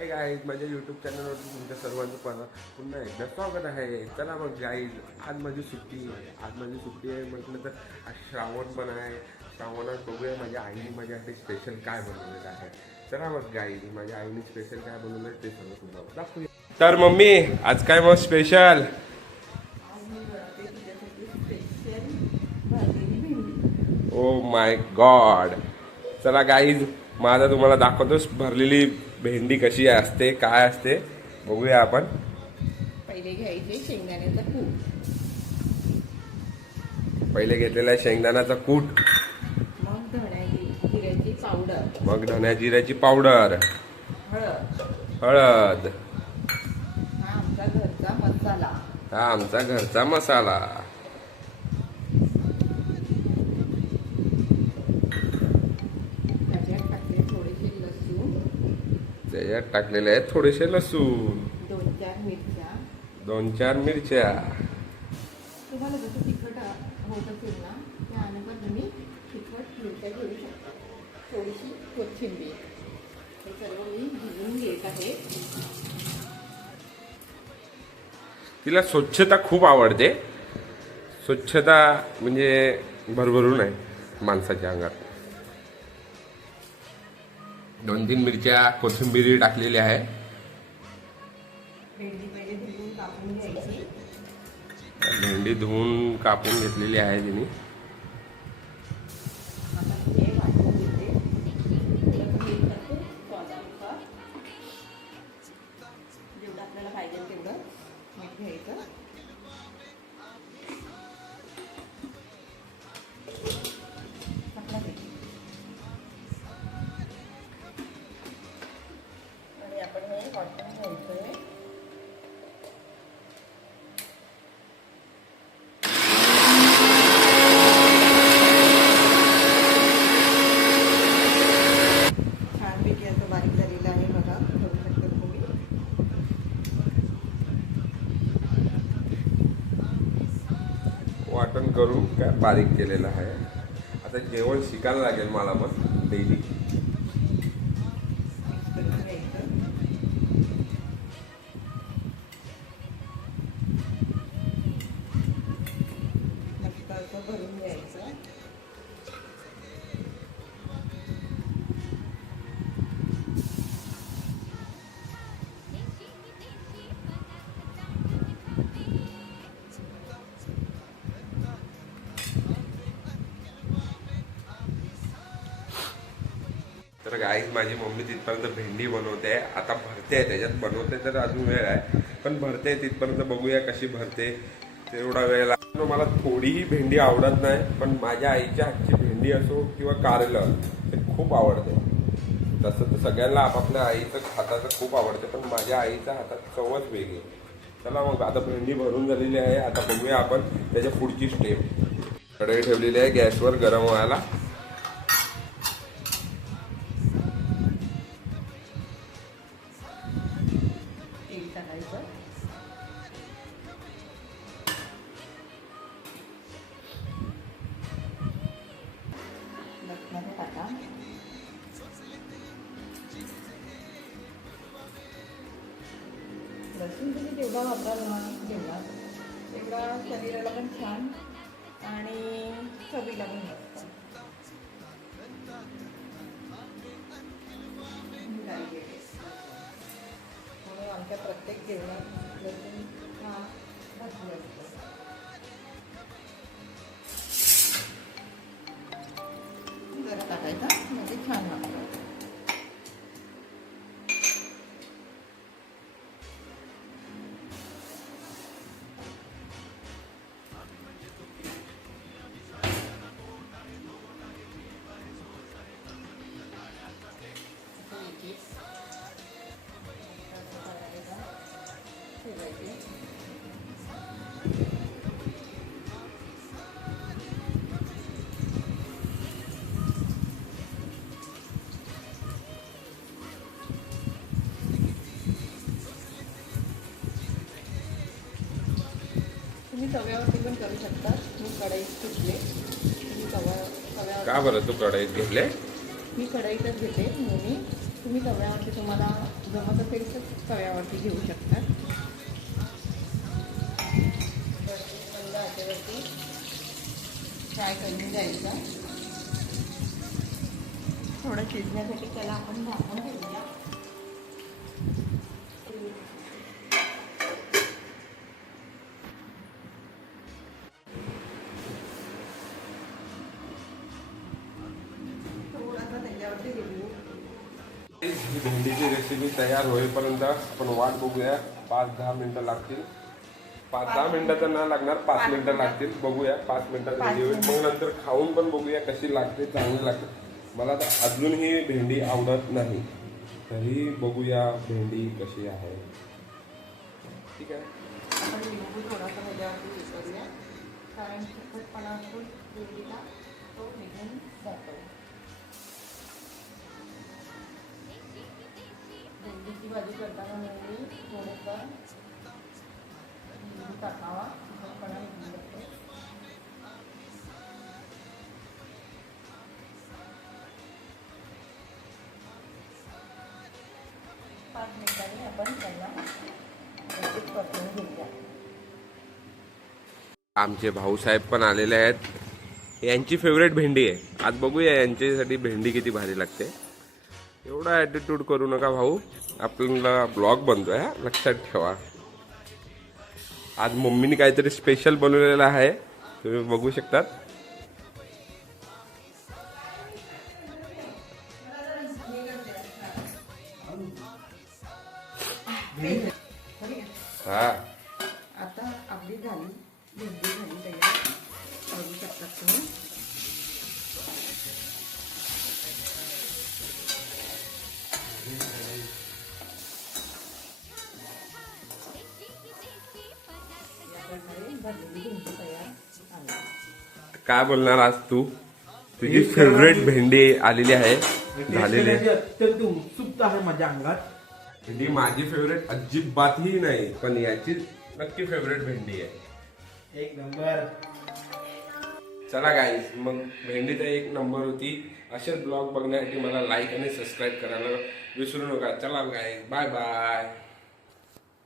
हे गाईज माझ्या यूट्यूब चॅनलवर तुमच्या सर्वांचं पण पुन्हा एकदा स्वागत आहे. चला मग गाईज आज माझी सुट्टी आहे. आज माझी सुट्टी आहे म्हटलं तर आज श्रावण पण आहे. श्रावणात बघूया माझ्या आईने माझ्यासाठी स्पेशल काय बनवलेलं आहे. चला मग गाईज माझ्या आईने स्पेशल काय बनवलं आहे ते सगळं तुम्हाला. दाखवूया. तर मम्मी आज काय मग स्पेशल ओ माय गॉड चला गाईज माझा तुम्हाला दाखवतोच भरलेली भेंडी कशी असते काय असते बघूया आपण. पहिले घ्यायचे शेंगदाण्याचा कूट. पहिले घेतलेला शेंगदाण्याचा कूट. मग धण्या जिऱ्याची पावडर. मग धण्या जिऱ्याची पावडर. हळद. हळद. हा आमचा घरचा मसाला. हा आमचा घरचा मसाला. त्याच्यात टाकलेले आहेत थोडेसे लसूण. दोन चार मिरच्या. दोन चार मिरच्या. तुम्हाला जसं तिखट होत असेल ना त्या अनुसार तुम्ही तिखट मिरच्या घेऊ शकता. थोडीशी कोथिंबीर. हे सर्व मी भिजवून घेत आहे. तिला स्वच्छता खूप आवडते. स्वच्छता म्हणजे भरभरून आहे माणसाच्या अंगात. दोन तीन मिरच्या कोथिंबिरी टाकलेली आहे. भेंडी धुवून कापून घेतलेली आहे तिने. वाटण करून काय बारीक केलेलं आहे. आता जेवण शिकायला लागेल मला पण डेली भरून घ्यायचं. तर गाईज माझी मम्मी तिथपर्यंत भेंडी बनवते. आता भरते आहे त्याच्यात. बनवते तर अजून वेळ आहे. पण भरते तिथपर्यंत. बघूया कशी भरते. तेवढा वेळ लागतो मला थोडीही भेंडी आवडत नाही पण माझ्या आईच्या हातची भेंडी असो किंवा कारलं ते खूप आवडते. तसं तर सगळ्यांना आपापल्या आईचं हाताचं खूप आवडते पण माझ्या आईच्या हातात चवच वेगळी आहे. चला मग आता भेंडी भरून झालेली आहे. आता बघूया आपण त्याच्या पुढची स्टेप कढई ठेवलेली आहे गॅसवर गरम व्हायला. तेल टाकायचं टाका लसूण तुम्ही जेवढा वापराल ना जेवढा तेवढा शरीराला पण छान आणि चवीला पण मस्त. त्या प्रत्येक जेवणात लसूण हा घातला असतो. जरा टाकायचा म्हणजे छान लागतं. ठेवायचे. तुम्ही तव्यावरती पण करू शकता. मी कढईत घेतले. तुम्ही तवा तव्यावर का बरं तू कढईत घेतले? मी कढईतच घेते नेहमी तुम्ही तव्यावरती तुम्हाला जमत असेल तर तव्यावरती घेऊ शकतात त्याच्यावरती फ्राय करून द्यायचा थोडं शिजण्यासाठी त्याला आपण झाकून घेऊया भेंडीची रेसिपी तयार होईपर्यंत आपण वाट बघूया. पाच दहा मिनटं लागतील. पाच दहा मिनिटं तर नाही लागणार पाच मिनिटं. लागतील बघूया पाच मिनिटात भेंडी होईल मग. नंतर खाऊन पण बघूया कशी लागते चांगली लागते. मला तर अजूनही भेंडी आवडत नाही. तरी बघूया भेंडी कशी आहे. ठीक आहे. आपण लिंबू थोडासा टाकावा पाच मिनिटांनी आपण त्यांना परतून घेऊया आमचे भाऊसाहेब पण आलेले आहेत. यांची फेवरेट भेंडी आहे. आज बघूया यांच्यासाठी भेंडी किती भारी लागते. एवढा ॲटिट्यूड करू नका भाऊ. आपला ब्लॉग बनतोय हा. लक्षात ठेवा. आज मम्मीने काहीतरी स्पेशल बनवलेलं आहे. तुम्ही बघू शकतात. हा. आता आपली झाली झाली तयार बघू शकतात तुम्ही. प्रकारे भरलेली भेंडी तयार झाली काय बोलणार आज तू? तुझी फेवरेट भेंडी आलेली आहे झालेली आहे. अत्यंत उत्सुकता आहे माझ्या अंगात भेंडी माझी फेवरेट अजिबातही नाही पण याची नक्की फेवरेट भेंडी आहे. एक नंबर. चला गाईज मग भेंडी तर एक नंबर होती. असेच ब्लॉग बघण्यासाठी मला लाईक आणि सबस्क्राईब करायला विसरू नका. चला गाईज बाय बाय